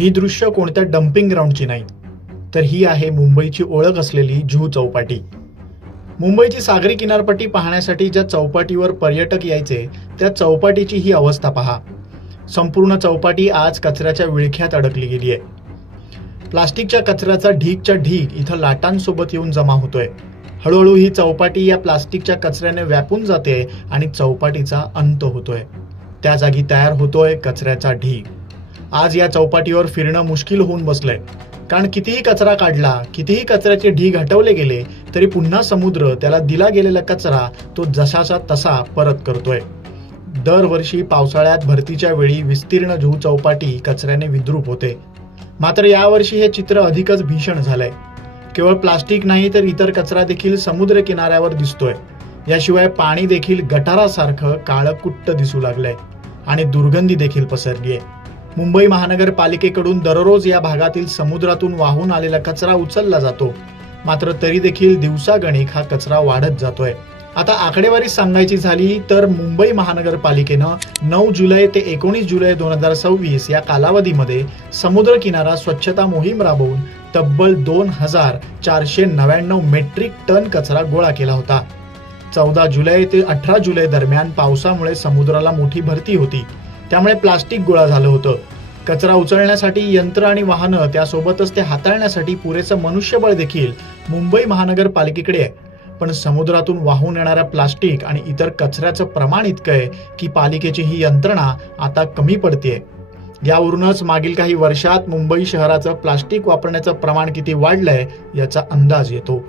ही दृश्य कोणत्या डम्पिंग ग्राउंडची नाही, तर ही आहे मुंबईची ओळख असलेली जुहू चौपाटी. मुंबईची सागरी किनारपट्टी पाहण्यासाठी ज्या चौपाटीवर पर्यटक यायचे त्या चौपाटीची ही अवस्था पहा. संपूर्ण चौपाटी आज कचऱ्याच्या विळख्यात अडकली गेली आहे. प्लास्टिकच्या कचऱ्याचा ढीगच्या ढीग इथं लाटांसोबत येऊन जमा होतोय. हळूहळू ही चौपाटी या प्लास्टिकच्या कचऱ्याने व्यापून जाते आणि चौपाटीचा अंत होतोय. त्या जागी तयार होतोय कचऱ्याचा ढीग. आज या चौपाटीवर फिरणं मुश्किल होऊन बसलंय, कारण कितीही कचरा काढला, कितीही कचऱ्याचे ढीग हटवले गेले तरी पुन्हा समुद्र त्याला दिला गेलेला कचरा तो जसाचा तसा परत करतोय. दरवर्षी पावसाळ्यात भरतीच्या वेळी विस्तीर्ण जुहू चौपाटी कचऱ्याने विद्रूप होते. मात्र यावर्षी हे चित्र अधिकच भीषण झालंय. केवळ प्लास्टिक नाही तर इतर कचरा देखील समुद्र किनाऱ्यावर दिसतोय. याशिवाय पाणी देखील गटारासारखं काळकुट्ट दिसू लागलंय आणि दुर्गंधी देखील पसरलीय. मुंबई महानगरपालिकेकडून दररोज या भागातील समुद्रातून वाहून आलेला कचरा उचलला जातो, मात्र तरी देखील दिवसागणिक हा कचरा वाढत जातोय. आता आकडेवारी सांगायची झाली तर मुंबई महानगरपालिकेनं 9 जुलै ते 19 जुलै 2026 या कालावधीमध्ये समुद्र किनारा स्वच्छता मोहीम राबवून तब्बल 2499 मेट्रिक टन कचरा गोळा केला होता. 14 जुलै ते 18 जुलै दरम्यान पावसामुळे समुद्राला मोठी भरती होती, त्यामुळे प्लास्टिक गोळा झालं होतं. कचरा उचलण्यासाठी यंत्र आणि वाहनं, त्यासोबतच ते हाताळण्यासाठी पुरेसं मनुष्यबळ देखील मुंबई महानगरपालिकेकडे आहे. पण समुद्रातून वाहून येणाऱ्या प्लास्टिक आणि इतर कचऱ्याचं प्रमाण इतकं आहे की पालिकेची ही यंत्रणा आता कमी पडतेय. यावरूनच मागील काही वर्षात मुंबई शहराचं प्लास्टिक वापरण्याचं प्रमाण किती वाढलंय याचा अंदाज येतो.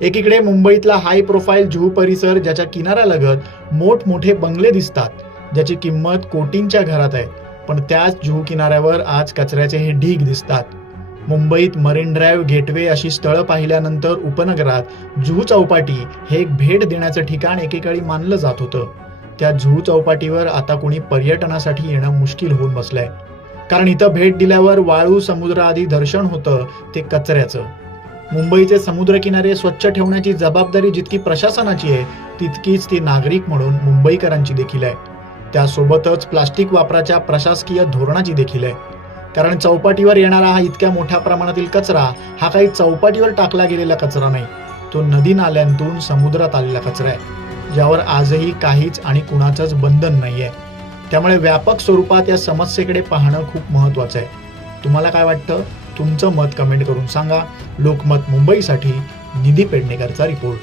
एकीकडे मुंबईतला हाय प्रोफाईल जुहू परिसर, ज्याच्या किनाऱ्यालगत मोठमोठे बंगले दिसतात, ज्याची किंमत कोटींच्या घरात आहे, पण त्याच जुहू किनाऱ्यावर आज कचऱ्याचे हे ढीग दिसतात. मुंबईत मरीन ड्राईव्ह, गेटवे अशी स्थळं पाहिल्यानंतर उपनगरात जुहू चौपाटी हे एक भेट देण्याचं ठिकाण एकेकाळी मानलं जात होतं. त्या जुहू चौपाटीवर आता कोणी पर्यटनासाठी येणं मुश्किल होऊन बसलंय, कारण इथं भेट दिल्यावर वाळू समुद्राआधी दर्शन होतं ते कचऱ्याचं. मुंबईचे समुद्रकिनारे स्वच्छ ठेवण्याची जबाबदारी जितकी प्रशासनाची आहे, तितकीच ती नागरिक म्हणून मुंबईकरांची देखील आहे. त्यासोबतच प्लास्टिक वापराच्या प्रशासकीय धोरणाची देखील आहे, कारण चौपाटीवर येणारा हा इतक्या मोठ्या प्रमाणातील कचरा हा काही चौपाटीवर टाकला गेलेला कचरा नाही, तो नदी नाल्यांतून समुद्रात आलेला कचरा आहे, ज्यावर आजही काहीच आणि कुणाचंच बंधन नाहीये. त्यामुळे व्यापक स्वरूपात या समस्येकडे पाहणं खूप महत्वाचं आहे. तुम्हाला काय वाटतं? तुमचं मत कमेंट करून सांगा. लोकमत मुंबईसाठी निधी पेडणेकरचा रिपोर्ट.